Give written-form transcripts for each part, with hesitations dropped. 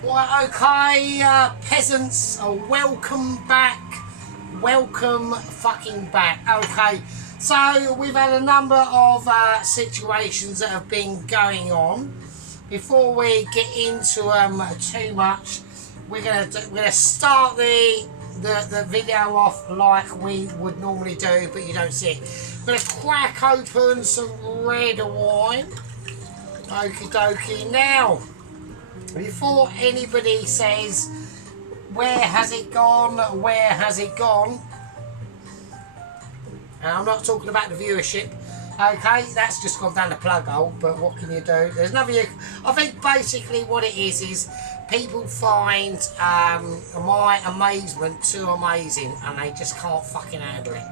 Right, okay, peasants, welcome back. Welcome fucking back. Okay, so we've had a number of situations that have been going on. Before we get into too much, we're gonna start the video off like we would normally do, but you don't see it. I'm gonna crack open some red wine. Okie dokie. Now, before anybody says, where has it gone, where has it gone? And I'm not talking about the viewership, okay, that's just gone down the plug hole, but what can you do? There's nothing I think basically what it is people find my amazement too amazing and they just can't fucking handle it.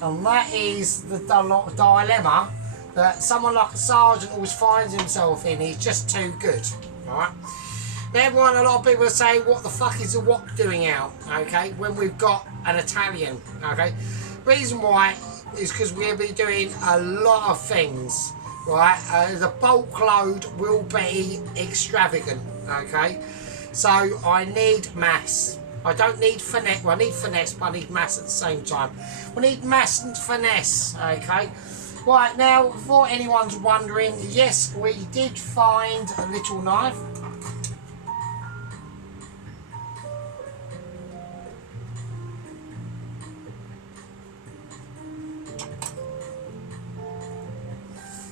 And that is the dilemma that someone like a sergeant always finds himself in. He's just too good, right? Everyone, a lot of people say, what the fuck is the WOP doing out, okay, when we've got an Italian, okay? Reason why is because we'll be doing a lot of things, right? The bulk load will be extravagant, okay? So I need mass. I don't need finesse. Well, I need finesse, but I need mass at the same time. We need mass and finesse, okay? Right, now, before anyone's wondering, yes, we did find a little knife.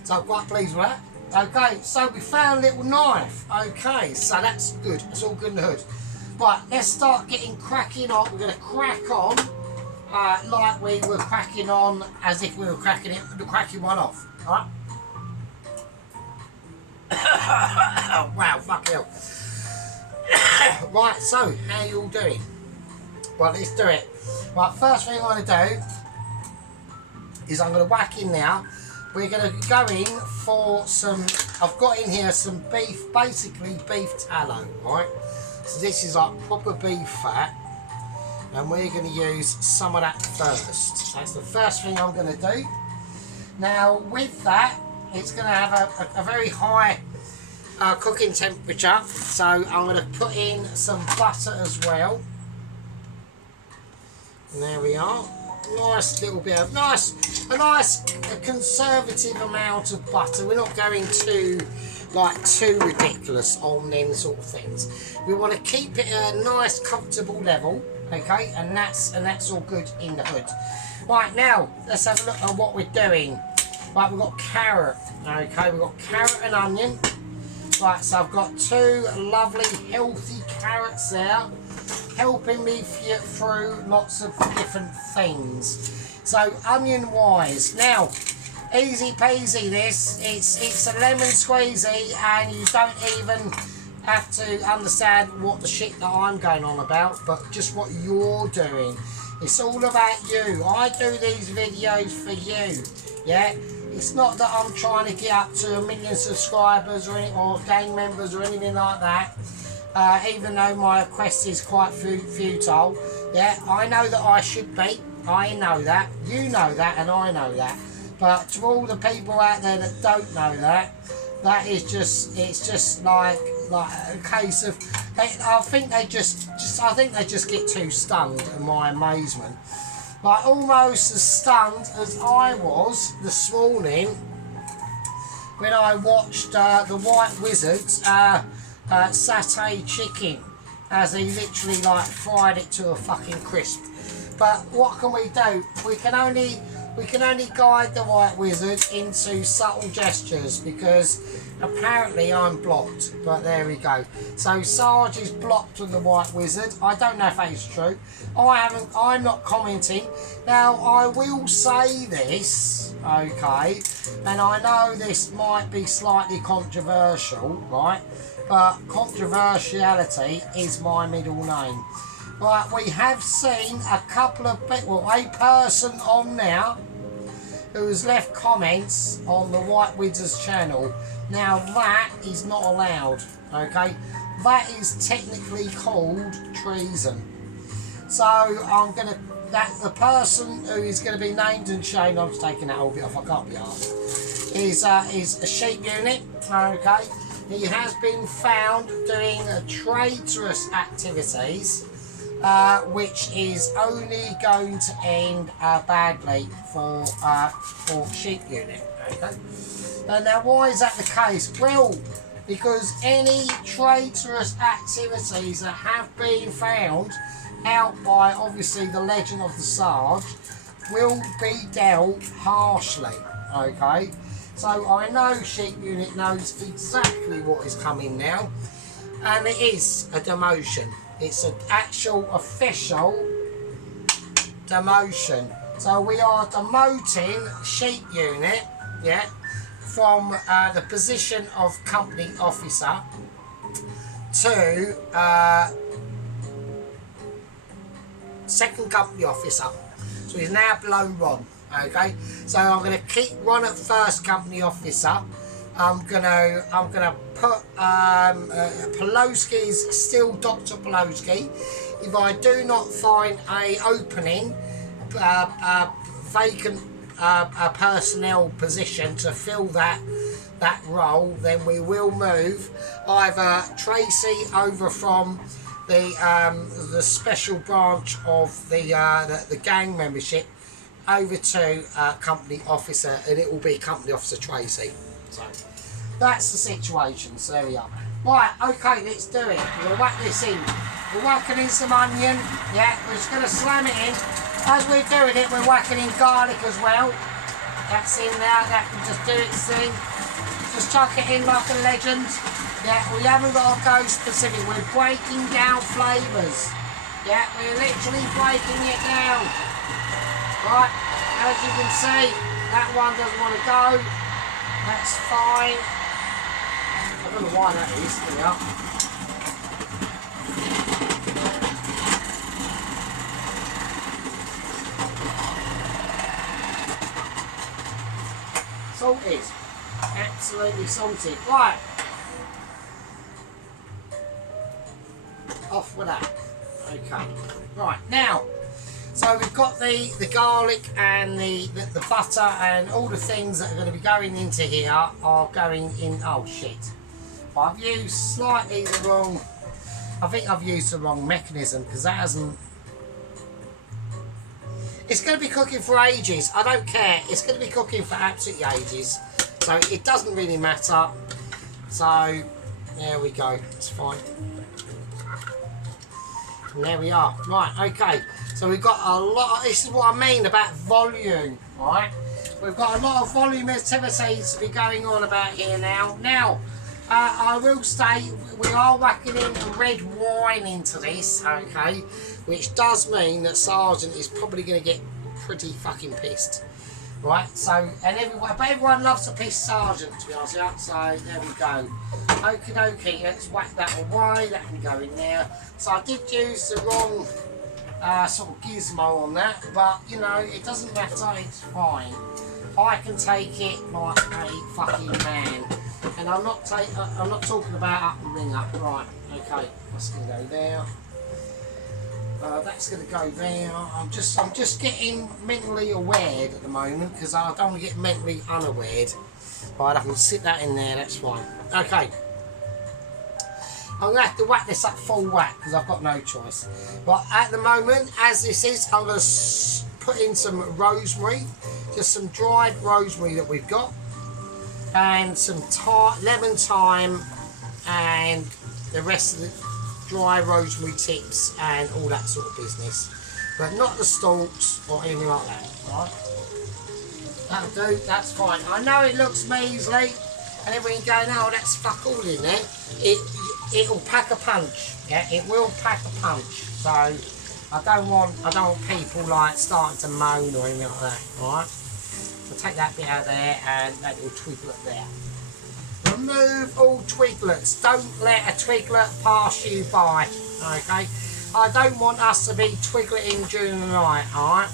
So I'm quite pleased with that. Okay, so we found a little knife. Okay, so that's good. It's all good in the hood. Right, let's start getting cracking on. We're going to crack on like we were cracking on, as if we were cracking one off. Alright? Wow, fuck hell. Right, so how you all doing? Well, let's do it. Right, first thing I'm going to do is I'm going to whack in now. We're going to go in for some, I've got in here some beef, basically beef tallow, right? So this is like proper beef fat, and we're going to use some of that first. That's the first thing I'm going to do. Now with that, it's going to have a very high cooking temperature, so I'm going to put in some butter as well. And there we are. Nice little bit of a nice conservative amount of butter. We're not going too ridiculous on them sort of things. We want to keep it at a nice comfortable level, okay, and that's all good in the hood. Right, now let's have a look at what we're doing. Right, we've got carrot, okay, we've got carrot and onion. Right, so I've got two lovely healthy carrots there, helping me through lots of different things. So onion wise, now easy peasy this, it's a lemon squeezy and you don't even have to understand what the shit that I'm going on about, but just what you're doing. It's all about you. I do these videos for you, yeah? It's not that I'm trying to get up to 1 million subscribers or gang members or anything like that. Even though my quest is quite futile, yeah, I know that I should be, I know that, you know that, and I know that, but to all the people out there that don't know that, that is just, it's just like a case of, I think they just get too stunned at my amazement, like almost as stunned as I was this morning when I watched the White Wizard's satay chicken, as he literally like fried it to a fucking crisp. But what can we do? We can only guide the White Wizard into subtle gestures, because apparently I'm blocked, but there we go. So Sarge is blocked from the White Wizard. I don't know if that is true. I'm not commenting. Now I will say this, okay, and I know this might be slightly controversial, right? But controversiality is my middle name. Right, we have seen a couple of people, a person on now who has left comments on the White Wizard's channel. Now that is not allowed, okay? That is technically called treason. So I'm gonna, the person who is going to be named and shamed, I'm just taking that whole bit off, I can't be asked, is a sheep unit, okay? he has been found doing traitorous activities, which is only going to end badly for sheep unit. Okay. Now, why is that the case? Well, because any traitorous activities that have been found out by obviously the legend of the Sarge will be dealt harshly. Okay. So I know sheep unit knows exactly what is coming now, and it is a demotion. It's an actual official demotion. So we are demoting sheep unit, yeah, from the position of company officer to second company officer. So he's now below Ron. Okay, so I'm going to keep Ron at first company officer. I'm gonna put Poloski's still Dr. Poloski. If I do not find a opening, vacant personnel position to fill that role, then we will move either Tracy over from the special branch of the gang membership over to company officer, and it will be company officer Tracy. So that's the situation. So there we are. Right, okay, let's do it. We'll whack this in. We're whacking in some onion. Yeah, we're just going to slam it in. As we're doing it, we're whacking in garlic as well. That's in there. That can just do its thing. Just chuck it in like a legend. Yeah, we haven't got to go specific. We're breaking down flavours. Yeah, we're literally breaking it down. Right, as you can see, that one doesn't want to go. That's fine. I don't know why that is. There we are. Salted. Absolutely salted. Right. Off with that. Okay. Right, now, so we've got the garlic and the butter and all the things that are going to be going into here are going in. Oh shit. I've used slightly the wrong, I think I've used the wrong mechanism, because that hasn't, it's going to be cooking for ages. I don't care. It's going to be cooking for absolutely ages. So it doesn't really matter. So there we go. It's fine. And there we are. Right, okay. So we've got a lot of, this is what I mean about volume, right? We've got a lot of volume activities to be going on about here now. Now, I will say we are whacking in red wine into this, okay? Which does mean that Sergeant is probably going to get pretty fucking pissed. Right, so, and everyone loves a pissed Sergeant, to be honest with you. So, there we go. Okie dokie, let's whack that away. That can go in there. So, I did use the wrong sort of gizmo on that, but, you know, it doesn't matter, it's fine. I can take it like a fucking man. And I'm not talking about up and ring up. Right, okay, that's going to go there. That's going to go there. I'm just getting mentally aware at the moment, because I don't want to get mentally unaware. Right, I can sit that in there, that's fine. Okay. I'm going to have to whack this up full whack, because I've got no choice. But at the moment, as this is, I'm going to put in some rosemary. Just some dried rosemary that we've got. And some lemon thyme, and the rest of the dry rosemary tips and all that sort of business, but not the stalks or anything like that. Right? That'll do. That's fine. I know it looks measly, and everyone going, "Oh, that's fuck all in there." It'll pack a punch. Yeah, it will pack a punch. So I don't want people like starting to moan or anything like that. All right. I'll take that bit out of there and that little twiglet there. Remove all twiglets. Don't let a twiglet pass you by. Okay? I don't want us to be twigleting during the night. Alright?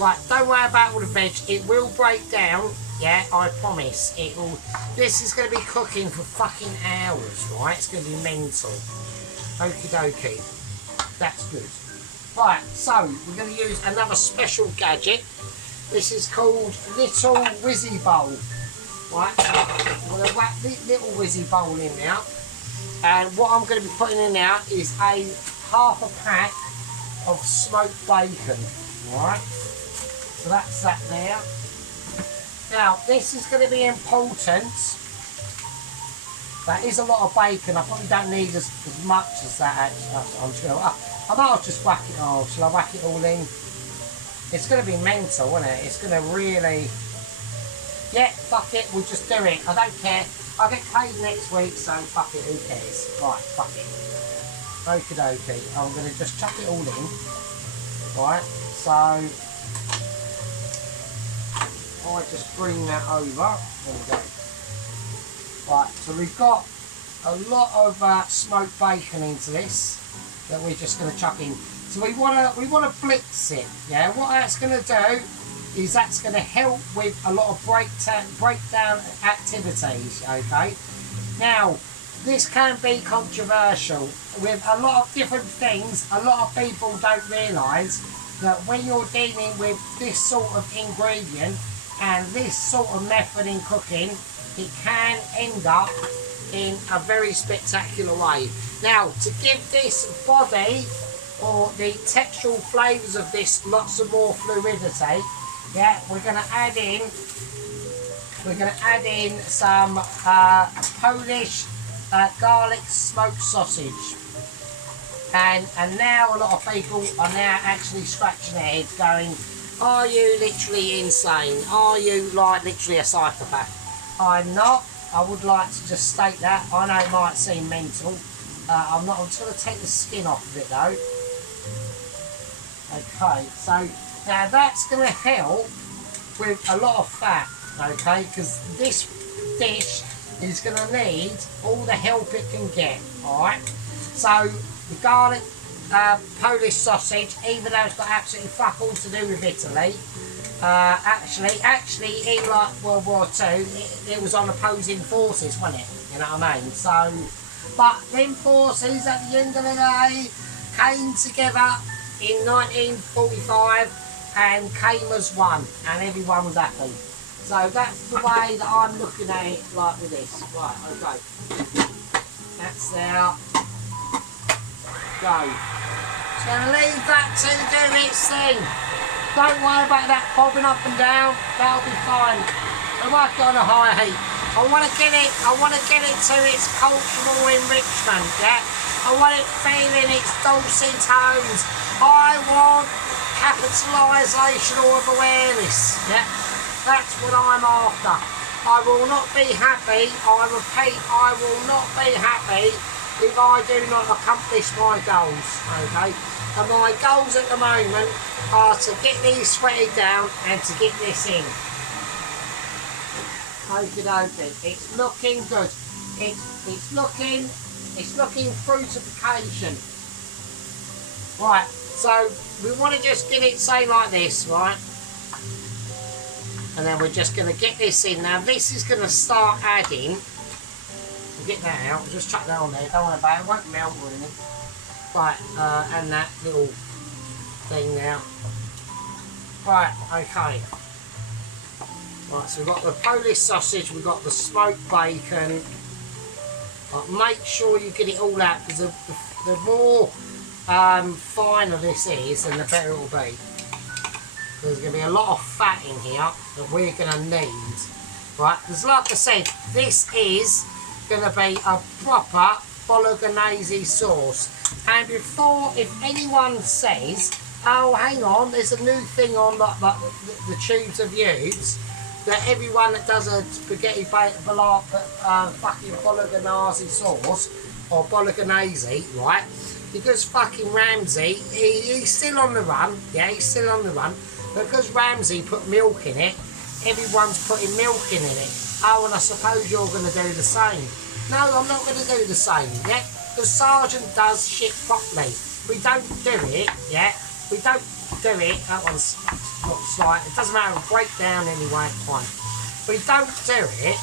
Right, don't worry about all the veg. It will break down. Yeah, I promise. It will. This is going to be cooking for fucking hours. Right? It's going to be mental. Okie dokie. That's good. Right, so we're going to use another special gadget. This is called Little Wizzy Bowl. Right, I'm going going to whack this little whizzy bowl in now. And what I'm going to be putting in now is half a pack of smoked bacon. Alright, so that's that there. Now, this is going to be important. That is a lot of bacon. I probably don't need as much as that actually. I might just whack it all. Shall I whack it all in? It's going to be mental, isn't it? It's going to really... Yeah, fuck it, we'll just do it. I don't care. I'll get paid next week, so fuck it, who cares? Right, fuck it. Okie dokie. I'm going to just chuck it all in. Right, so... I just bring that over. There we go. Right, so we've got a lot of smoked bacon into this that we're just going to chuck in. So we want to blitz it. Yeah, what that's going to do is that's going to help with a lot of breakdown activities. Okay. Now, this can be controversial with a lot of different things. A lot of people don't realise that when you're dealing with this sort of ingredient and this sort of method in cooking, it can end up in a very spectacular way. Now, to give this body or the textural flavours of this lots of more fluidity, yeah, we're going to add in some Polish garlic smoked sausage. And now a lot of people are now actually scratching their heads going, are you literally insane? Are you like literally a psychopath? I'm not. I would like to just state that. I know it might seem mental. I'm not. I'm just going to take the skin off of it though. Okay, so now that's going to help with a lot of fat. Okay, because this dish is going to need all the help it can get. All right. So the garlic Polish sausage, even though it's got absolutely fuck all to do with Italy. Actually, in like World War II, it was on opposing forces, wasn't it? You know what I mean? So, but them forces at the end of the day came together in 1945 and came as one, and everyone was happy. So that's the way that I'm looking at it, like with this. Right, okay. That's there. Go. Just going to leave that to do its thing. Don't worry about that bobbing up and down. That'll be fine. I work on a high heat. I want to get it to its cultural enrichment, yeah? I want it feeling its dulcet tones. I want capitalisation of awareness, yeah? That's what I'm after. I will not be happy, I repeat, I will not be happy if I do not accomplish my goals, okay? And my goals at the moment are to get these sweated down and to get this in. Okie dokie, it's looking good. It's looking fruitification. Right, so we want to just get it, say like this, right? And then we're just going to get this in. Now this is going to start adding. Get that out, just chuck that on there, don't worry about it, it won't melt or anything. Right, and that little thing now. Right, okay. Right, so we've got the Polish sausage, we've got the smoked bacon. Right, make sure you get it all out, because the more finer this is, then the better it will be. There's going to be a lot of fat in here that we're going to need. Right, because like I said, this is going to be a proper Bolognese sauce. And before, if anyone says, oh hang on, there's a new thing on like the tubes of used, that everyone that does a spaghetti fucking Bolognese sauce or Bolognese, right? Because fucking Ramsay, he's still on the run, yeah, he's still on the run. Because Ramsay put milk in it, everyone's putting milk in it. Oh, and I suppose you're going to do the same. No, I'm not going to do the same, yeah? The sergeant does shit properly. We don't do it, yeah? We don't do it. That one's not slight. It doesn't matter, it'll break down anyway, it's fine. We don't do it,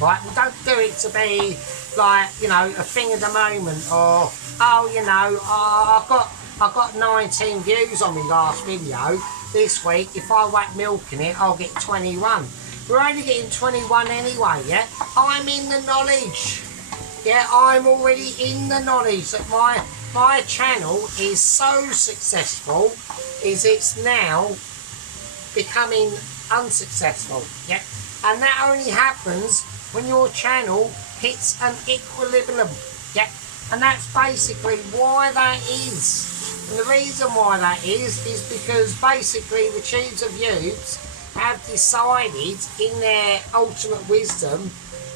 right? We don't do it to be like, you know, a thing of the moment, or, oh, you know, I've got 19 views on my last video this week. If I whack milk in it, I'll get 21. We're only getting 21 anyway, yeah? I'm in the knowledge. Yeah, I'm already in the knowledge that my channel is so successful, is it's now becoming unsuccessful, yeah? And that only happens when your channel hits an equilibrium, yeah? And that's basically why that is. And the reason why that is because basically the Tubes of Youths have decided in their ultimate wisdom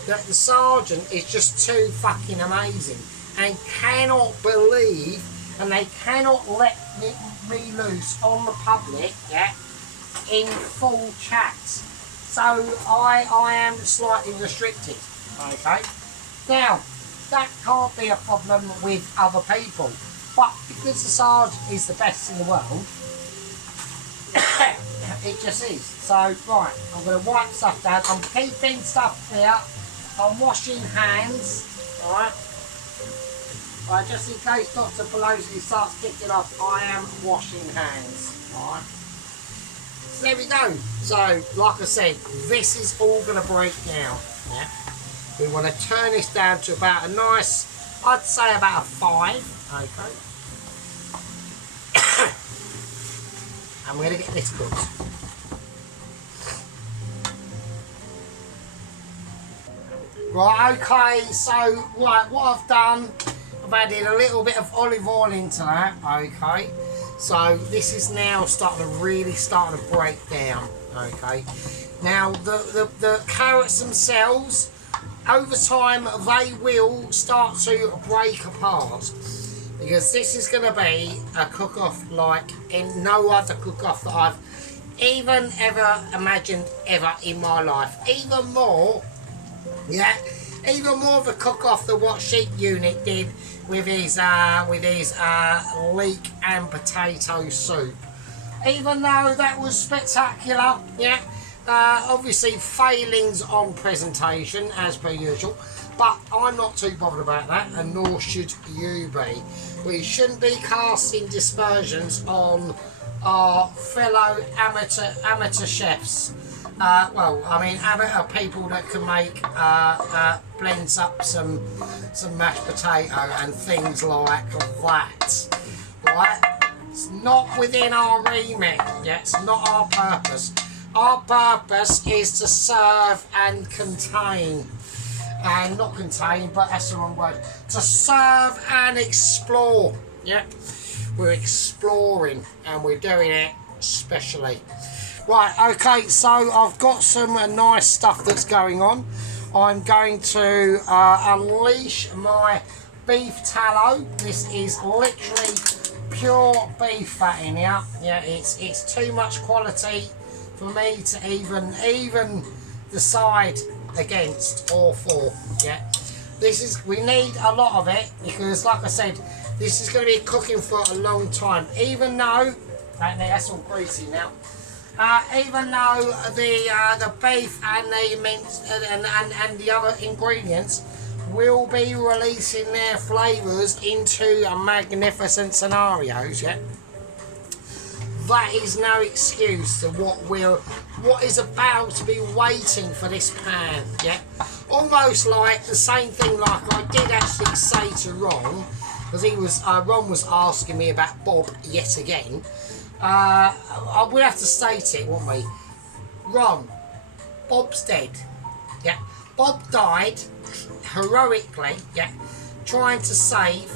that the sergeant is just too fucking amazing and cannot believe, and they cannot let me loose on the public, yeah, in full chat. So I am slightly restricted, okay? Now, that can't be a problem with other people, but because the sergeant is the best in the world, it just is. So, right, I'm going to wipe stuff down. I'm keeping stuff here. I'm washing hands, alright? Right, just in case Dr. Pelosi starts kicking off, I am washing hands, alright? So there we go. So, like I said, this is all going to break down, yeah? We want to turn this down to about a nice, I'd say about a 5, okay? And we're going to get this cooked. Right, okay, so right, what I've done, I've added a little bit of olive oil into that, okay? So this is now starting to break down, okay? Now the carrots themselves, over time they will start to break apart, because this is going to be a cook-off like in no other cook-off that I've even ever imagined ever in my life. Even more of a cook-off than what Sheep Unit did with his leek and potato soup. Even though that was spectacular, yeah. Obviously failings on presentation as per usual, but I'm not too bothered about that, and nor should you be. We shouldn't be casting dispersions on our fellow amateur chefs. Well, I mean, amateur people that can make blends up some mashed potato and things like that, right? It's not within our remit. Yeah, it's not our purpose. Our purpose is to serve and contain, and not contain, but that's the wrong word. To serve and explore. Yeah, we're exploring and we're doing it specially. Right, okay, so I've got some nice stuff that's going on. I'm going to unleash my beef tallow. This is literally pure beef fat in here. Yeah, it's too much quality for me to even decide against or for. Yeah, we need a lot of it, because like I said, this is going to be cooking for a long time. Even though that's all greasy now. Even though the beef and the mince and the other ingredients will be releasing their flavours into a magnificent scenarios, yeah, that is no excuse to what is about to be waiting for this pan, yeah. Almost like the same thing like I did actually say to Ron, because Ron was asking me about Bob yet again. I would have to state it, wouldn't we? Ron, Bob's dead. Yeah, Bob died heroically. Yeah, trying to save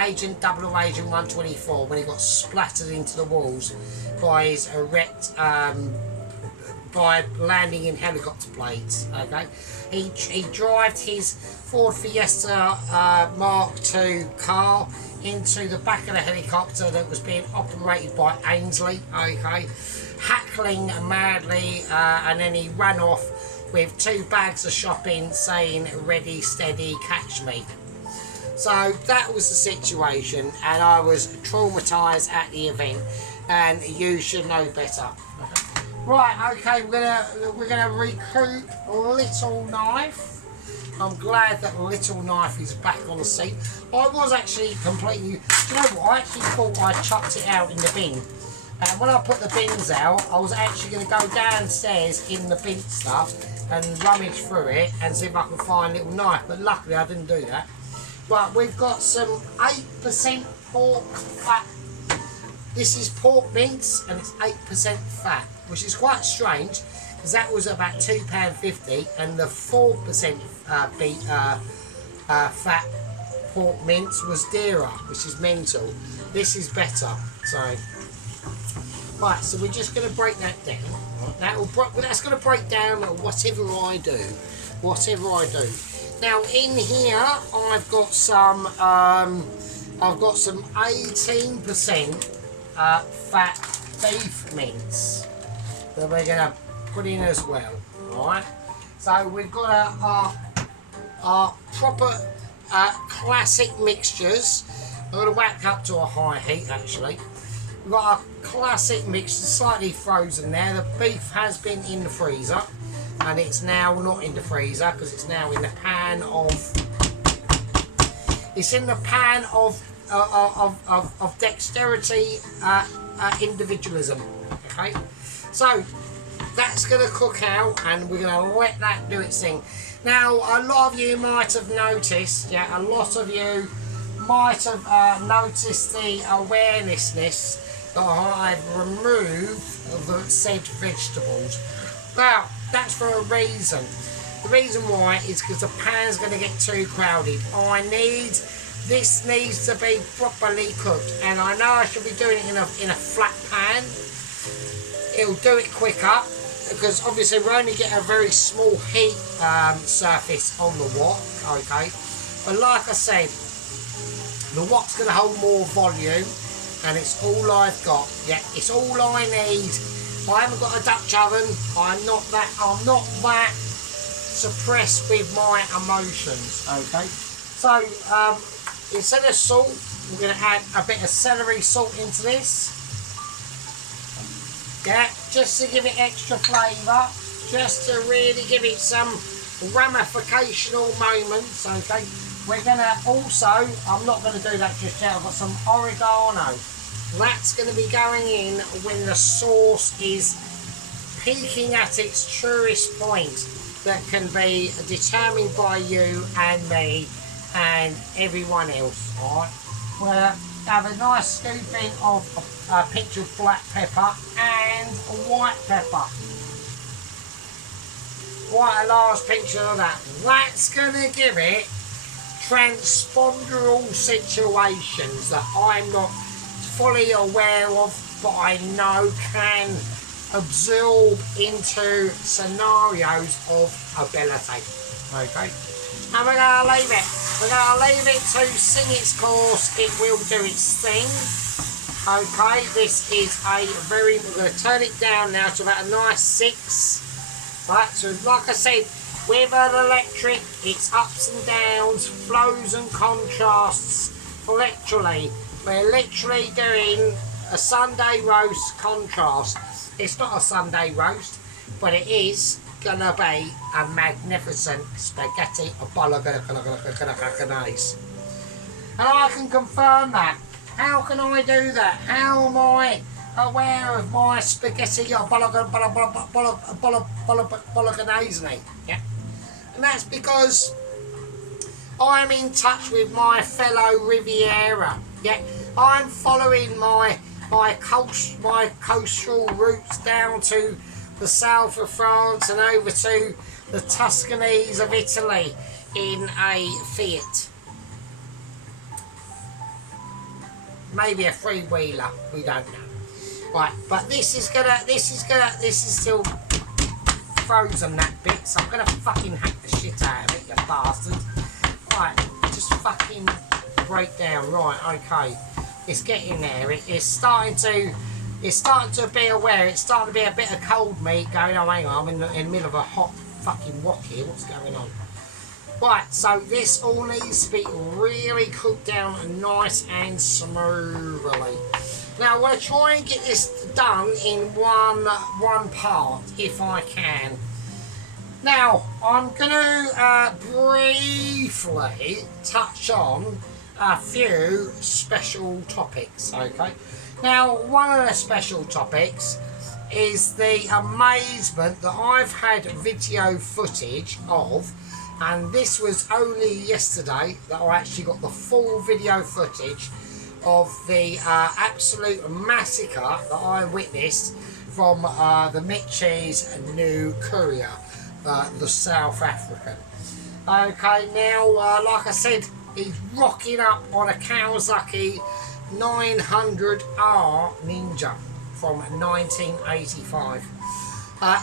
Agent 124 when he got splattered into the walls by his erect, by landing in helicopter blades. Okay, he drove his Ford Fiesta Mark II car into the back of the helicopter that was being operated by Ainsley, okay, hackling madly, and then he ran off with 2 bags of shopping saying, "Ready, steady, catch me." So that was the situation, and I was traumatised at the event, and you should know better. Right, okay, we're gonna recruit Little Knife. I'm glad that Little Knife is back on the scene. I was actually completely... Do you know what? I actually thought I chucked it out in the bin. And when I put the bins out, I was actually going to go downstairs in the bin stuff and rummage through it and see if I can find a little knife, but luckily I didn't do that. But we've got some 8% pork fat. This is pork mince and it's 8% fat, which is quite strange because that was about £2.50 and the 4% fat pork mince was dearer, which is mental. This is better. So, right, so we're just going to break that down. That's going to break down whatever I do. Now in here I've got some 18% fat beef mince that we're going to put in as well. Alright, so we've got our proper classic mixtures. I'm going to whack up to a high heat actually. We've got our classic mixture, slightly frozen there. The beef has been in the freezer and it's now not in the freezer because it's now in the pan of dexterity, individualism. Okay, so that's going to cook out and we're going to let that do its thing. Now a lot of you might have noticed, a lot of you might have noticed the awarenessness that I've removed the said vegetables. Now that's for a reason. The reason why is because the pan's going to get too crowded. This needs to be properly cooked, and I know I should be doing it in a flat pan. It'll do it quicker because obviously we only get a very small heat surface on the wok. Okay, but like I said, the wok's going to hold more volume, and it's all I've got. Yeah, it's all I need. I haven't got a Dutch oven. I'm not that suppressed with my emotions. Okay, so instead of salt, we're going to add a bit of celery salt into this. Yeah, just to give it extra flavour, just to really give it some ramificational moments. Okay, we're going to also, I'm not going to do that just yet, I've got some oregano. That's going to be going in when the sauce is peaking at its truest point that can be determined by you and me and everyone else. Alright, we'll have a nice scooping of a pinch of black pepper and white pepper. Quite a large pinch of that. That's going to give it transponderal situations that I'm not fully aware of, but I know can absorb into scenarios of ability. Okay, and we're going to leave it. We're going to leave it to sing its course. It will do its thing. Okay, this is we're going to turn it down now to about a nice 6. Right, so like I said, with an electric, it's ups and downs, flows and contrasts. Literally, we're literally doing a Sunday roast contrast. It's not a Sunday roast, but it is going to be a magnificent spaghetti bolognese. And I can confirm that. How can I do that? How am I aware of my spaghetti bolognese? Yeah. And that's because I'm in touch with my fellow Riviera. Yeah, I'm following my coastal routes down to the south of France and over to the Tuscanies of Italy in a Fiat. Maybe a three-wheeler, we don't know. Right, but this is still frozen, that bit, so I'm gonna fucking hack the shit out of it, you bastard. Right, just fucking break down. Right, okay, it's getting there. It's starting to be aware. It's starting to be a bit of cold meat going on. Hang on, I'm in the middle of a hot fucking wok here. What's going on? Right, so this all needs to be really cooked down nice and smoothly. Now I'm going to try and get this done in one part if I can. Now I'm going to briefly touch on a few special topics, okay? Now, one of the special topics is the amazement that I've had video footage of, and this was only yesterday that I actually got the full video footage of the absolute massacre that I witnessed from the Mitchie's new courier, the South African. Okay, now, like I said, he's rocking up on a Kawasaki 900R Ninja from 1985.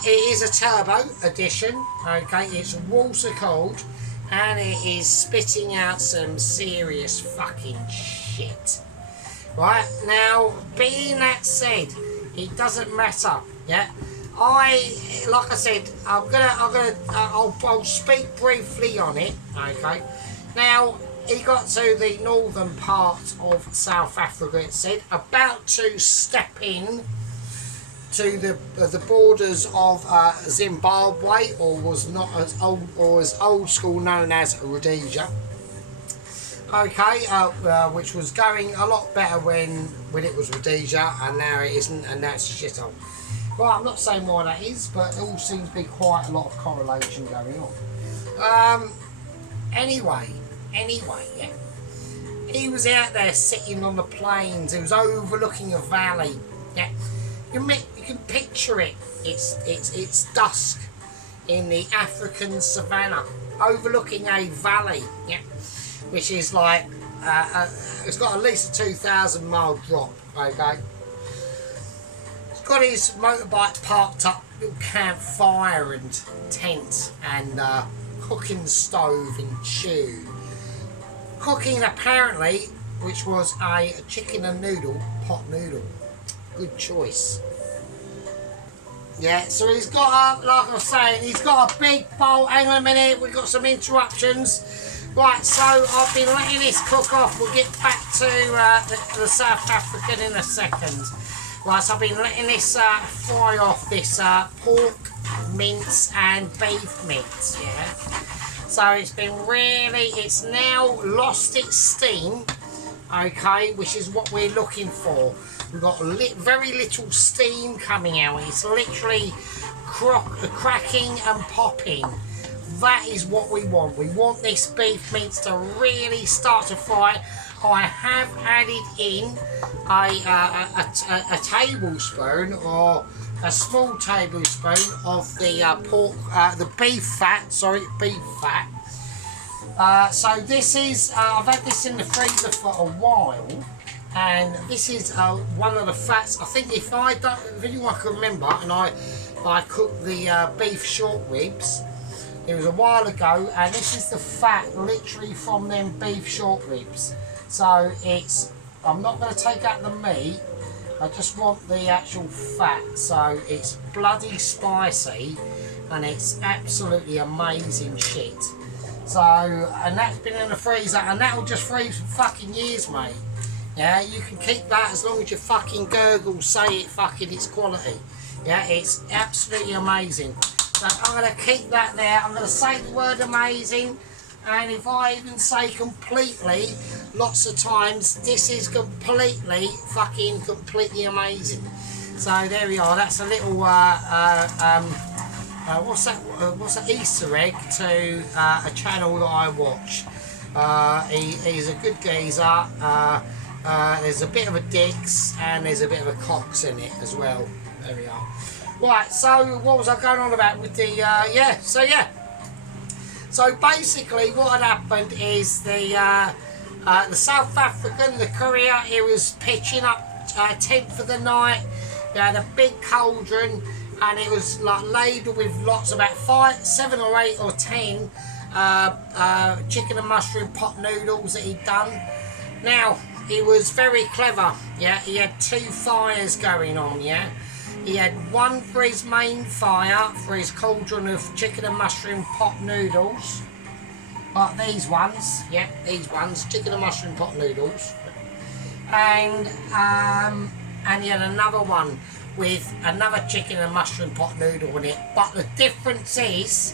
It is a turbo edition, okay, it's water cooled, and it is spitting out some serious fucking shit. Right, now, being that said, it doesn't matter, yeah. Like I said, I'll speak briefly on it, okay. Now, he got to the northern part of South Africa, it said, about to step in to the borders of Zimbabwe, or was not as old school known as Rhodesia. Okay, which was going a lot better when it was Rhodesia, and now it isn't, and now it's a shithole. Well, I'm not saying why that is, but it all seems to be quite a lot of correlation going on. Anyway, yeah. He was out there sitting on the plains. He was overlooking a valley. Yeah, you can picture it. It's dusk in the African savannah, overlooking a valley. Yeah, which is like it's got at least a 2,000 mile drop. Okay. He's got his motorbike parked up, little campfire and tent, and cooking stove and chew. Cooking apparently, which was a chicken and noodle, pot noodle. Good choice. Yeah, so he's got a, like I was saying, he's got a big bowl. Hang on a minute, we've got some interruptions. Right, so I've been letting this cook off. We'll get back to the South African in a second. Right, so I've been letting this fry off this pork mince and beef mince, yeah. So it's been really, it's now lost its steam, okay, which is what we're looking for. We've got very little steam coming out. It's literally cracking and popping. That is what we want. We want this beef mince to really start to fry. I have added in a tablespoon, or a small tablespoon of the pork, the beef fat. So this is, I've had this in the freezer for a while, and this is one of the fats. I think if anyone can remember, and I cooked the beef short ribs. It was a while ago, and this is the fat literally from them beef short ribs. So I'm not going to take out the meat, I just want the actual fat. So it's bloody spicy, and it's absolutely amazing shit. So, and that's been in the freezer, and that will just freeze for fucking years, mate. Yeah, you can keep that as long as your fucking gurgles say it's quality. Yeah, it's absolutely amazing. So I'm going to keep that there. I'm going to say the word amazing, and if I even say completely, lots of times, this is completely amazing. So there we are. That's a little what's that Easter egg to a channel that I watch. He's a good geezer. There's a bit of a Diggs, and there's a bit of a Cox in it as well. There we are. Right, so what was I going on about with the, So basically what had happened is the South African, the courier, he was pitching up tent for the night. They had a big cauldron, and it was like ladled with lots, about 5, 7 or 8 or 10 chicken and mushroom pot noodles that he'd done. Now, he was very clever, yeah, he had 2 fires going on, yeah. He had one for his main fire, for his cauldron of chicken and mushroom pot noodles. Like these ones, yeah, these ones, chicken and mushroom pot noodles. And he had another one with another chicken and mushroom pot noodle in it. But the difference is,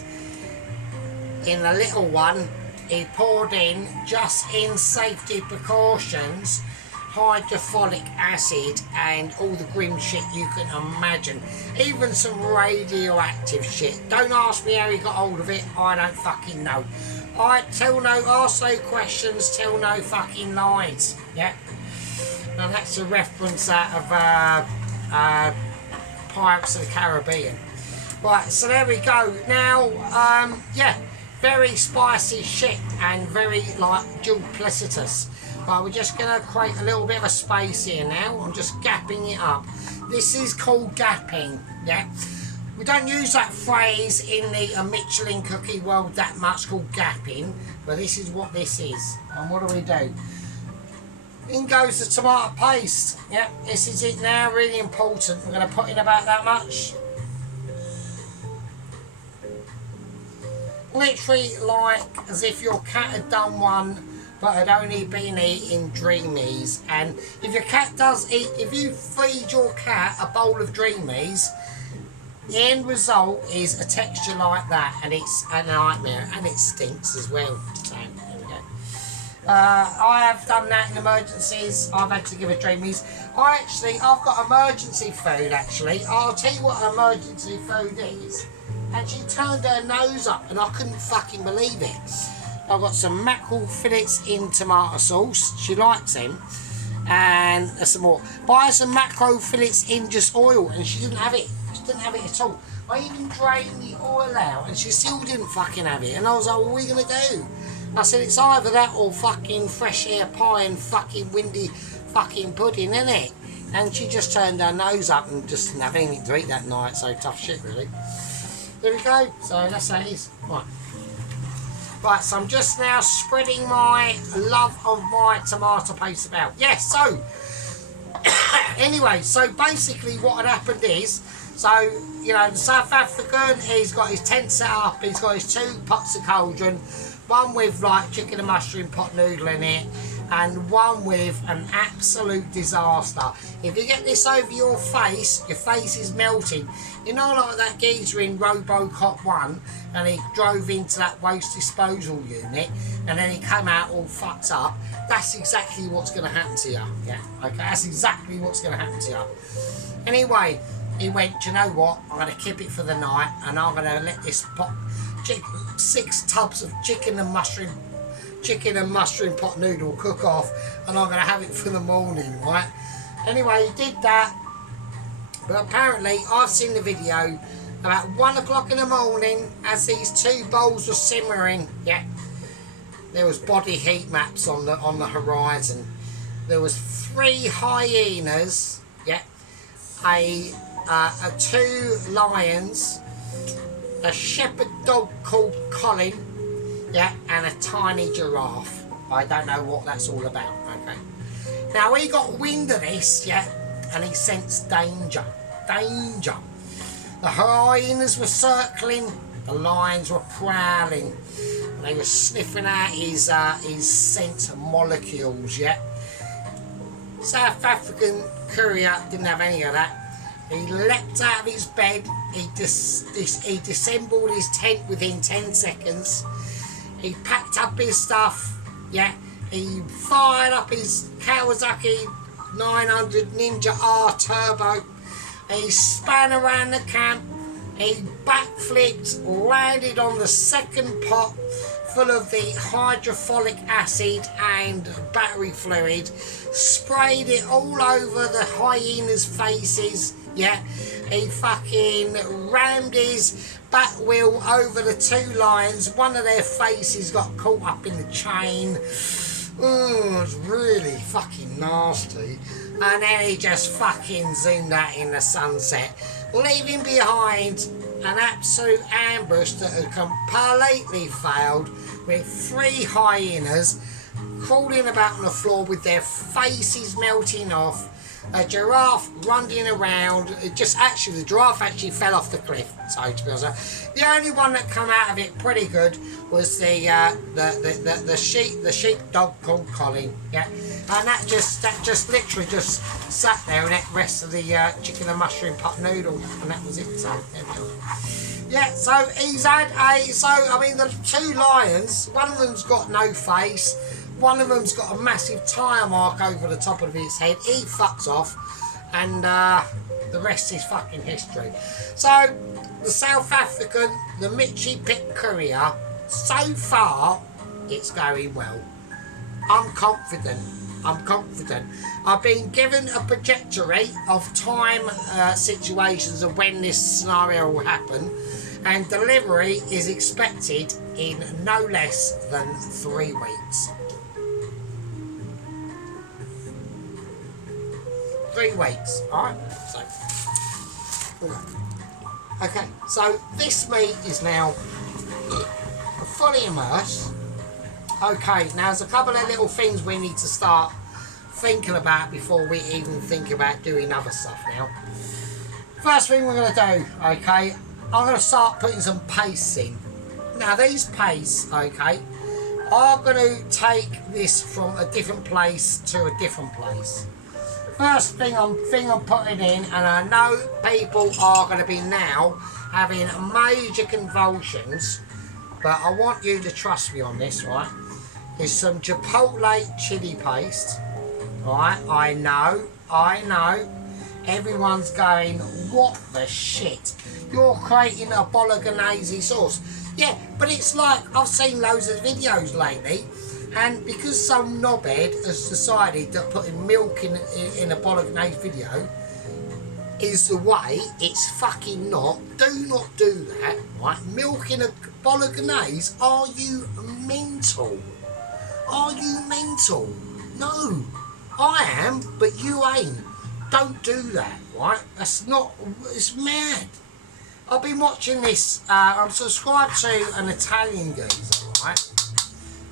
in the little one, he poured in, just in safety precautions, hydrofolic acid and all the grim shit you can imagine. Even some radioactive shit. Don't ask me how he got hold of it, I don't fucking know. I ask no questions, tell no fucking lies. Yeah. Now that's a reference out of Pirates of the Caribbean. Right, so there we go. Now, yeah, very spicy shit and very like duplicitous. But we're just going to create a little bit of a space here now. I'm just gapping it up. This is called gapping, yeah? We don't use that phrase in the Michelin cookie world that much, called gapping. But this is what this is. And what do? In goes the tomato paste. Yep, this is it now, really important. We're going to put in about that much. Literally like as if your cat had done one but had only been eating Dreamies. And if your cat does eat, if you feed your cat a bowl of Dreamies, the end result is a texture like that, and it's a nightmare, and it stinks as well. So there we go. I have done that in emergencies. I've had to give a Dreamies. I've got emergency food actually. I'll tell you what emergency food is. And she turned her nose up and I couldn't fucking believe it. I've got some mackerel fillets in tomato sauce. She likes them. And some more. Buy some mackerel fillets in just oil, and she didn't have it. She didn't have it at all. I even drained the oil out and she still didn't fucking have it. And I was like, what are we going to do? I said, it's either that or fucking fresh air pie and fucking windy fucking pudding, innit? And she just turned her nose up and just didn't have anything to eat that night. So tough shit, really. There we go. So that's how it is. Right. Right, so I'm just now spreading my love of my tomato paste about. Yes, so anyway, so basically what had happened is, so, you know, the South African, he's got his tent set up, he's got his 2 pots of cauldron, one with like chicken and mushroom pot noodle in it, and one with an absolute disaster. If you get this over your face is melting. You know, like that geezer in RoboCop 1, and he drove into that waste disposal unit, and then he came out all fucked up. That's exactly what's going to happen to you. Yeah, okay, that's exactly what's going to happen to you. Anyway, he went, do you know what? I'm going to keep it for the night, and I'm going to let this 6 tubs of chicken and mushroom pot noodle cook off, and I'm going to have it for the morning, right? Anyway, he did that, but apparently I've seen the video about 1 o'clock in the morning as these 2 bowls were simmering. Yeah, there was body heat maps on the horizon. There was 3 hyenas, yeah, 2 lions, a shepherd dog called Colin, yeah, and a tiny giraffe. I don't know what that's all about, okay. Now he got wind of this, yeah, and he sensed danger. Danger. The hyenas were circling, the lions were prowling, and they were sniffing out his scent molecules, yeah. South African courier didn't have any of that. He leapt out of his bed, he disassembled his tent within 10 seconds. He packed up his stuff, yeah. He fired up his Kawasaki 900 Ninja R Turbo. He span around the camp. He backflipped, landed on the 2nd pot full of the hydrofolic acid and battery fluid, sprayed it all over the hyenas' faces. Yeah, he fucking rammed his back wheel over the 2 lions. One of their faces got caught up in the chain. Oh, it was really fucking nasty. And then he just fucking zoomed out in the sunset, leaving behind an absolute ambush that had completely failed, with 3 hyenas crawling about on the floor with their faces melting off, a giraffe running around. The giraffe actually fell off the cliff. So to be honest, the only one that come out of it pretty good was the sheep dog called Colin. Yeah, and that just literally just sat there and ate the rest of the chicken and mushroom pot noodle, and that was it. So there we go. Yeah, so he's had I mean, the two lions, one of them's got no face, one of them's got a massive tyre mark over the top of his head. He fucks off, and the rest is fucking history. So, the South African, the Mitchie Pit Courier, so far, it's going well. I'm confident. I've been given a trajectory of time situations of when this scenario will happen, and delivery is expected in no less than 3 weeks. 3 weeks, alright? Okay, so this meat is now fully immersed. Okay, now there's a couple of little things we need to start thinking about before we even think about doing other stuff now. First thing we're going to do, okay, I'm going to start putting some pastes in. Now these pastes, okay, are going to take this from a different place to a different place. First thing I'm putting in, and I know people are going to be now having major convulsions, but I want you to trust me on this, right? Is some chipotle chili paste, right? I know. Everyone's going, what the shit? You're creating a Bolognese sauce. Yeah, but it's like, I've seen loads of videos lately, and because some knobhead has decided that putting milk in a Bolognese video is the way, it's fucking not. Do not do that, right? Milk in a Bolognese, are you mental? Are you mental? No, I am, but you ain't. Don't do that, right? That's not, it's mad. I've been watching this, I'm subscribed to an Italian geezer, right?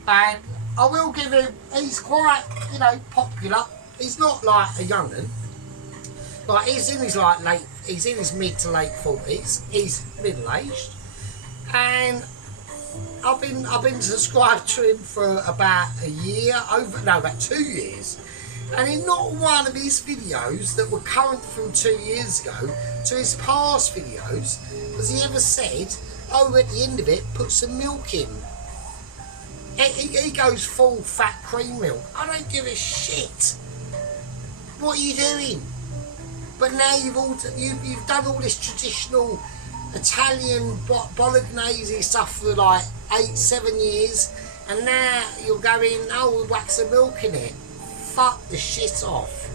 And I will give him, he's quite, you know, popular. He's not like a young'un. Like, he's in his mid to late 40s. He's middle-aged. And I've been subscribed to him for about a year, about 2 years. And in not one of his videos that were current from 2 years ago to his past videos has he ever said, oh, at the end of it, put some milk in. He goes full fat cream milk. I don't give a shit. What are you doing? But now you've done all this traditional Italian Bolognese stuff for like 8-7 years, and now you're going, oh, we'll whack some milk in it. Fuck the shit off.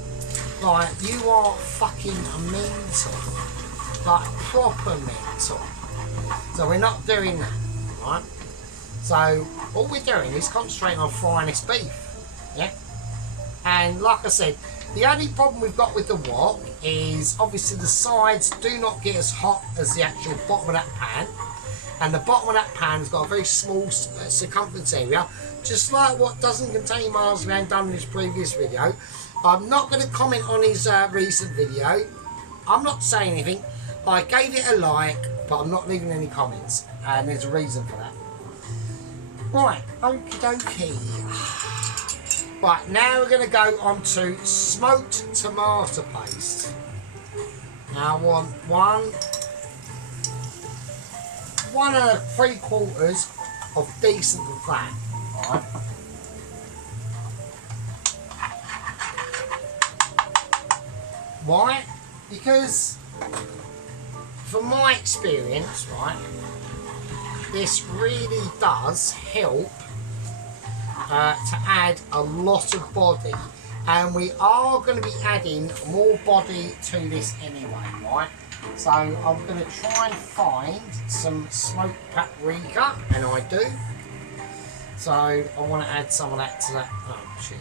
Like, you are fucking mental. Like, proper mental. So we're not doing that, right? So all we're doing is concentrating on frying this beef, yeah? And like I said, the only problem we've got with the wok is obviously the sides do not get as hot as the actual bottom of that pan. And the bottom of that pan has got a very small circumference area, just like what Doesn't Contain Miles Man done in his previous video. I'm not going to comment on his recent video. I'm not saying anything. I gave it a like, but I'm not leaving any comments, and there's a reason for that. Right, okie dokie. Right, now we're going to go on to smoked tomato paste. Now I want one and 3/4 of decent fat. Alright. Why? Because from my experience, right, this really does help to add a lot of body, and we are going to be adding more body to this anyway, right? So I'm going to try and find some smoked paprika, and I do. So I want to add some of that to that. Oh shit.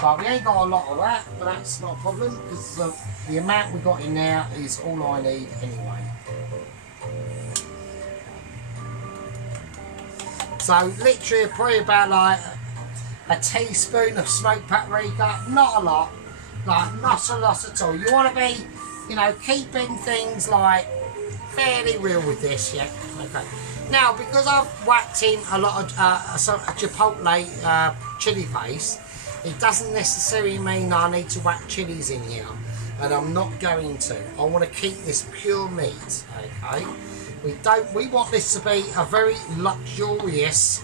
But we ain't got a lot of that, but that's not a problem, because the amount we got in there is all I need anyway. So literally probably about like a teaspoon of smoked paprika, not a lot, like not a lot at all. You want to be, you know, keeping things like fairly real with this, yeah. Okay. Now, because I've whacked in a lot of some chipotle chili paste, it doesn't necessarily mean I need to whack chilies in here, and I'm not going to. I want to keep this pure meat, okay? We want this to be a very luxurious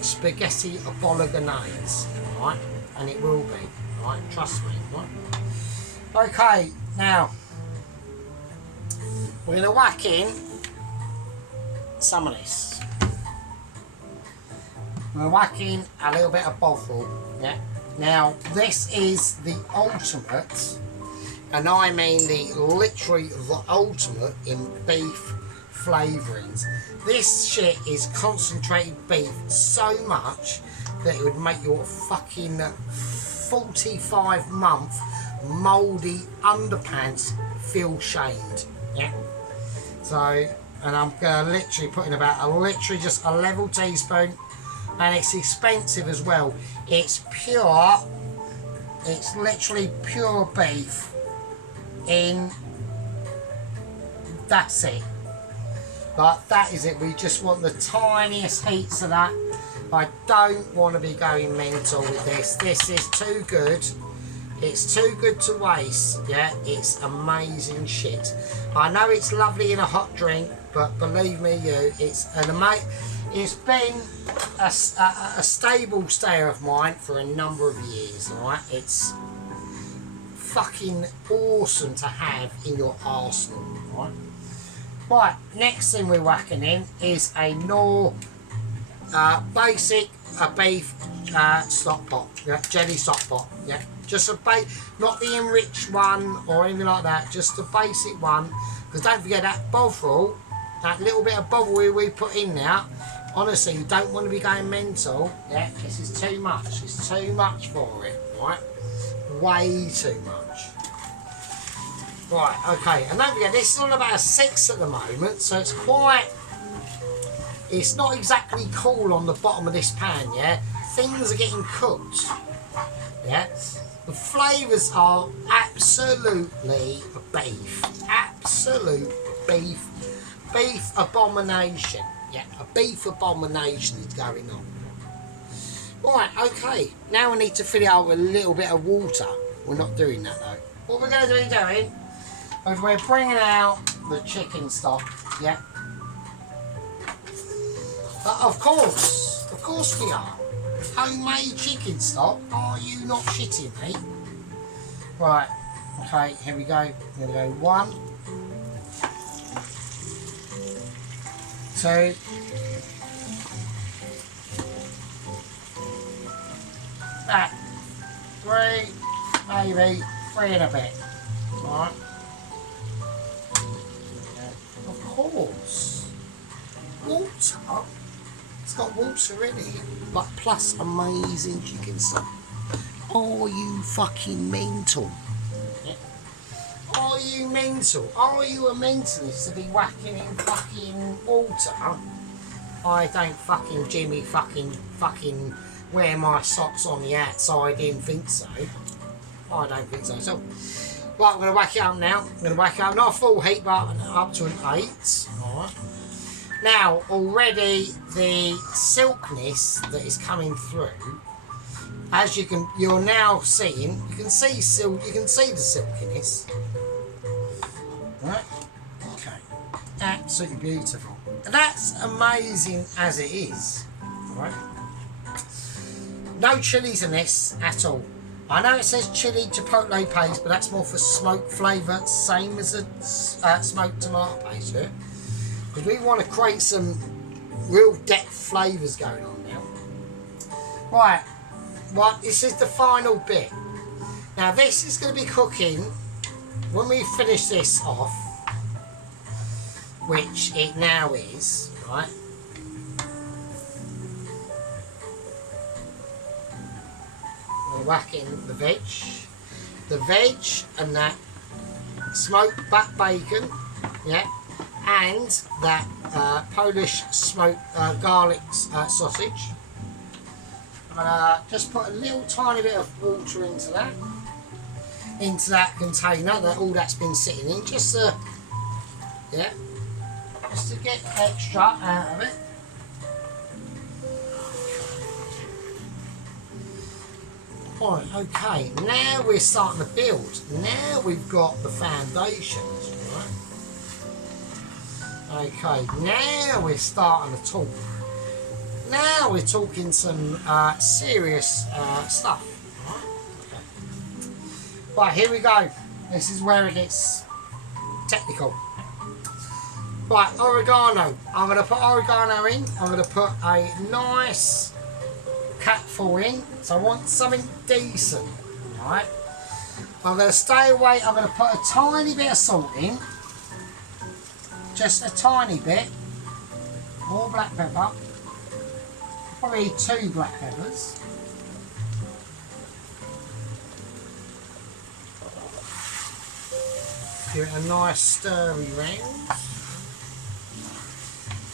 spaghetti bolognese, right? And it will be, right? Trust me, right? Okay, now we're going to whack in some of this. We're whacking a little bit of bovril, yeah. Now this is the ultimate, and I mean literally the ultimate in beef flavourings. This shit is concentrated beef so much that it would make your fucking 45-month mouldy underpants feel shamed, yeah. So, and I'm gonna literally put in about just a level teaspoon. And it's expensive as well. It's pure, it's literally pure beef in, that's it. Like, that is it. We just want the tiniest heats of that. I don't want to be going mental with this. This is too good. It's too good to waste, yeah. It's amazing shit. I know it's lovely in a hot drink, but believe me, it's an amazing. It's been a stable stayer of mine for a number of years, right? It's fucking awesome to have in your arsenal, right? Right, next thing we're whacking in is a basic beef stock pot, yeah, jelly stock pot, yeah. Just a not the enriched one or anything like that, just the basic one. Because don't forget that bovril, that little bit of bovril we put in now. Honestly, you don't want to be going mental. Yeah, this is too much. It's too much for it, right? Way too much. Right, okay. And don't forget, this is all about a 6 at the moment, so it's quite. It's not exactly cool on the bottom of this pan, yeah? Things are getting cooked, yeah? The flavours are absolutely beef. Absolute beef. Beef abomination. Yeah, a beef abomination is going on. Right, okay. Now we need to fill it out with a little bit of water. We're not doing that though. What we're going to be doing is we're bringing out the chicken stock, yeah? But of course we are. Homemade chicken stock. Are you not shitting me? Right, okay, here we go. We're going to go 1, 2, 3, maybe 3 and a bit. Right. Of course. Water. It's got water in it, but plus amazing chicken stock. Are you fucking mental? Yeah. Are you mental? Are you a mentalist to be whacking in fucking water? I don't fucking Jimmy fucking wear my socks on the outside, didn't think so. I don't think so. So, right, I'm going to whack it up now. I'm going to whack it up, not a full heat, but up to an 8. Alright. Now, already the silkiness that is coming through, as you're now seeing, you can see the silkiness. Right? Okay. Absolutely beautiful. And that's amazing as it is. Right? No chilies in this at all. I know it says chili chipotle paste, but that's more for smoke flavour, same as a smoked tomato paste, yeah? Because we want to create some real depth flavours going on now. Right, well, this is the final bit. Now this is going to be cooking, when we finish this off, which it now is, right? We're whacking the veg and that smoked back bacon, yeah, and that Polish smoked garlic sausage. I'm gonna just put a little tiny bit of water into that container that all that's been sitting in, just to get extra out of it. Right, okay, now we're starting to build. Now we've got the foundations, right? Okay, now we're starting to talk. Now we're talking some serious stuff. Right, here we go. This is where it gets technical. Right, oregano. I'm going to put oregano in. I'm going to put a nice cupful in. So I want something decent. Right. I'm going to stay away. I'm going to put a tiny bit of salt in. Just a tiny bit. More black pepper. Probably 2 black peppers. Give it a nice stirry round.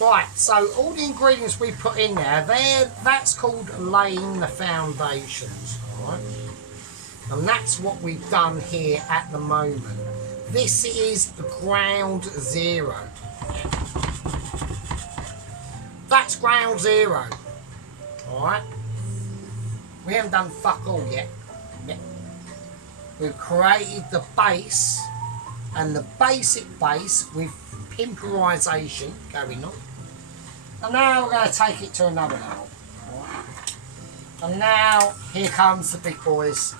Right, so all the ingredients we put in there, that's called laying the foundations. Alright? And that's what we've done here at the moment. This is ground zero. That's ground zero. Alright? We haven't done fuck all yet. We've created the base, and the basic base with pimperization going on. And now we're going to take it to another level. Alright? And now here comes the big boys.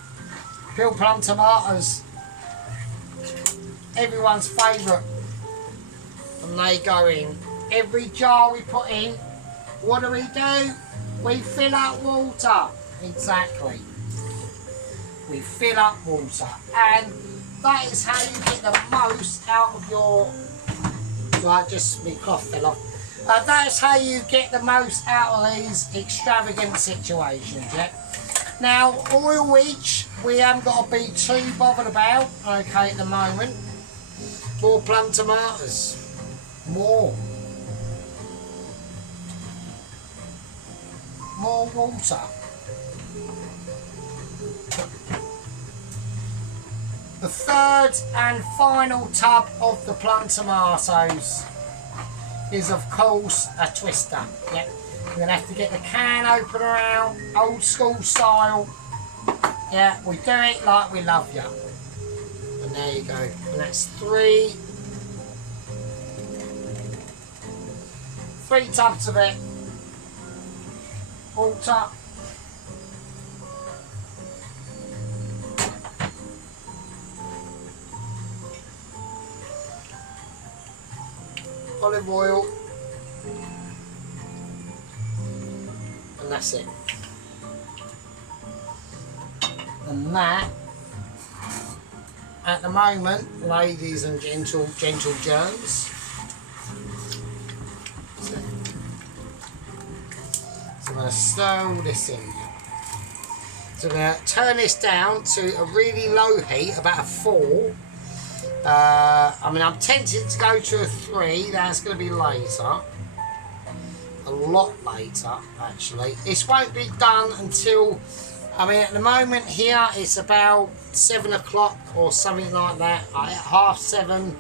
Peeled plum tomatoes. Everyone's favourite. And they go in. Every jar we put in, what do? We fill up water. Exactly. We fill up water. And that is how you get the most out of your... Right, just my cloth fell off. That is how you get the most out of these extravagant situations, yeah? Now, oilage, we haven't got to be too bothered about, okay, at the moment. More plum tomatoes. More water. The third and final tub of the plum tomatoes is, of course, a twister. Yep. We're going to have to get the can opener out, old school style. Yeah, we do it like we love you. And there you go. And that's three tubs of it. Water. Olive oil. And that's it. And that, at the moment, ladies and gentle germs. So I'm going to stir all this in. So I'm going to turn this down to a really low heat, about a 4. I mean, I'm tempted to go to a 3. That's going to be later. A lot later, actually. This won't be done until... I mean, at the moment here, it's about 7 o'clock or something like that, at 7:30.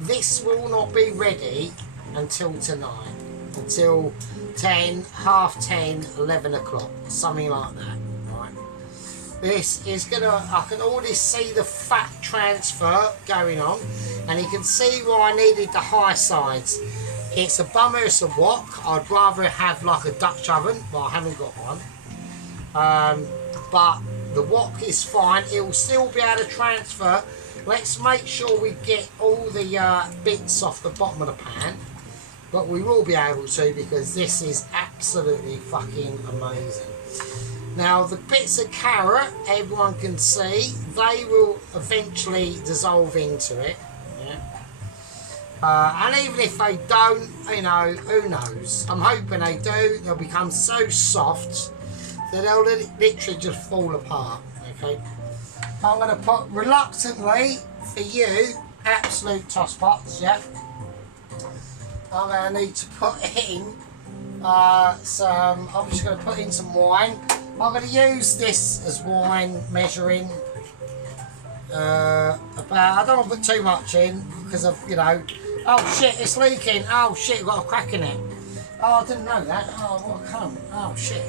This will not be ready until tonight, until 10, 10:30, 11 o'clock, something like that, right? This is gonna, I can already see the fat transfer going on, and you can see why I needed the high sides. It's a bummer, it's a wok. I'd rather have like a Dutch oven, but I haven't got one. But the wok is fine, it will still be able to transfer. Let's make sure we get all the bits off the bottom of the pan, but we will be able to, because this is absolutely fucking amazing. Now the bits of carrot, everyone can see, they will eventually dissolve into it, yeah? And even if they don't, you know, who knows, I'm hoping they do. They'll become so soft that they'll literally just fall apart, okay? I'm going to put, reluctantly, for you, absolute toss pots, yeah? I'm going to need to put in some, I'm just going to put in some wine. I'm going to use this as wine measuring. About, I don't want to put too much in, because of, you know, oh shit, it's leaking, oh shit, we've got a crack in it. Oh, I didn't know that, oh, what a cunt, oh shit.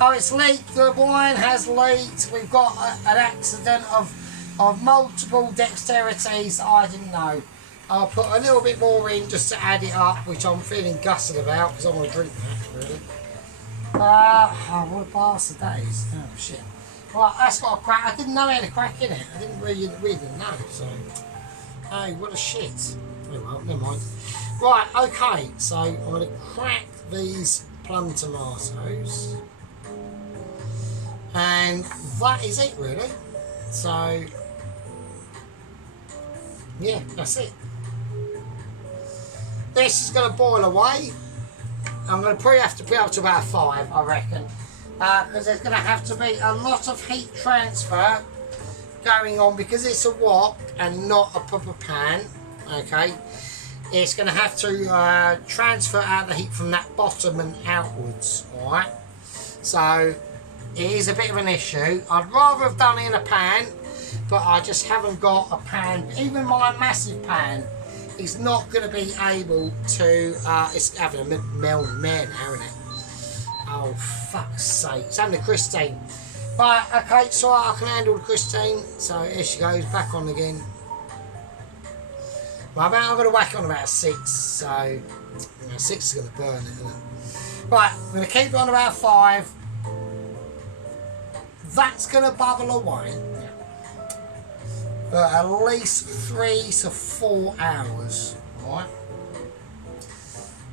Oh, it's leaked, the wine has leaked, we've got an accident of multiple dexterities I didn't know. I'll put a little bit more in just to add it up, which I'm feeling gutted about because I want to drink that, really. What a bastard that is. Oh, shit. Right, that's got a crack. I didn't know it had a crack in it. I didn't really know, so... Oh, what a shit. Oh, well, never mind. Right, okay, so I'm going to crack these plum tomatoes. And that is it, really. So, yeah, that's it. This is going to boil away. I'm going to probably have to be up to about 5, I reckon. Because there's going to have to be a lot of heat transfer going on because it's a wok and not a proper pan. Okay, it's going to have to transfer out the heat from that bottom and outwards. All right, so it is a bit of an issue. I'd rather have done it in a pan, but I just haven't got a pan. Even my massive pan is not going to be able to. It's having a melt now, isn't it? Oh, fuck's sake. It's having a Christine. Right, okay, so I can handle the Christine. So here she goes, back on again. Right, I'm going to whack on about 6. So, 6 is going to burn it, isn't it? Right, I'm going to keep it on about 5. That's going to bubble away for at least 3 to 4 hours. Right.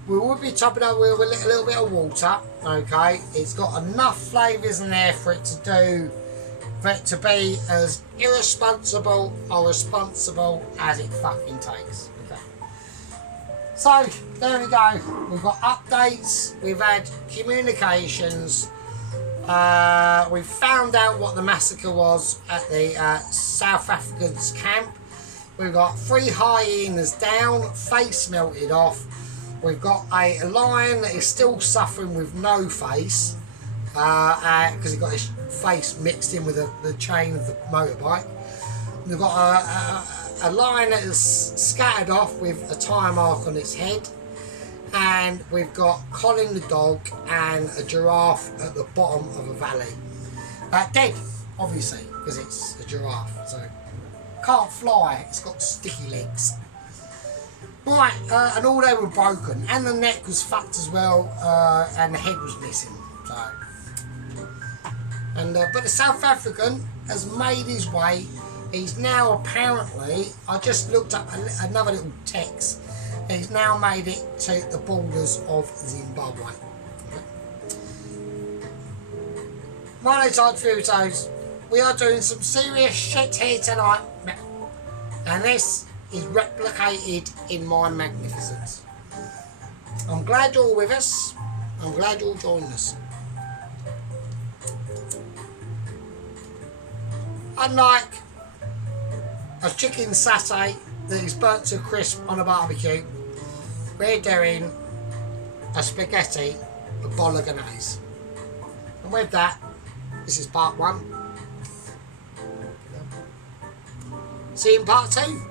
We will be topping up with a little bit of water, okay? It's got enough flavours in there for it to be as irresponsible or responsible as it fucking takes. Okay. So there we go. We've got updates. We've had communications. We've found out what the massacre was at the South Africans camp. We've got 3 hyenas down, face melted off. We've got a lion that is still suffering with no face because he got his face mixed in with the chain of the motorbike. We've got a lion that is scattered off with a tyre mark on its head. And we've got Colin the dog and a giraffe at the bottom of a valley. Dead, obviously, because it's a giraffe. So can't fly, it's got sticky legs. Right, and all they were broken, and the neck was fucked as well, and the head was missing. So, and but the South African has made his way. He's now apparently, I just looked up another little text. He's now made it to the borders of Zimbabwe. My name's Futos. We are doing some serious shit here tonight, and this is replicated in my magnificence. I'm glad you're all with us. I'm glad you all joined us. Unlike a chicken satay that is burnt to a crisp on a barbecue, we're doing a spaghetti bolognese. And with that, this is part 1. See you in part 2.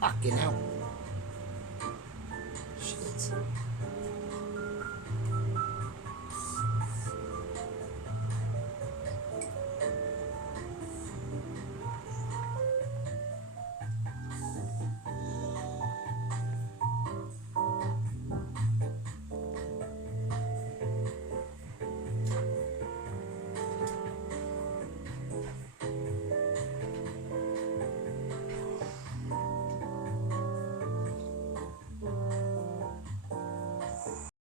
Fucking hell.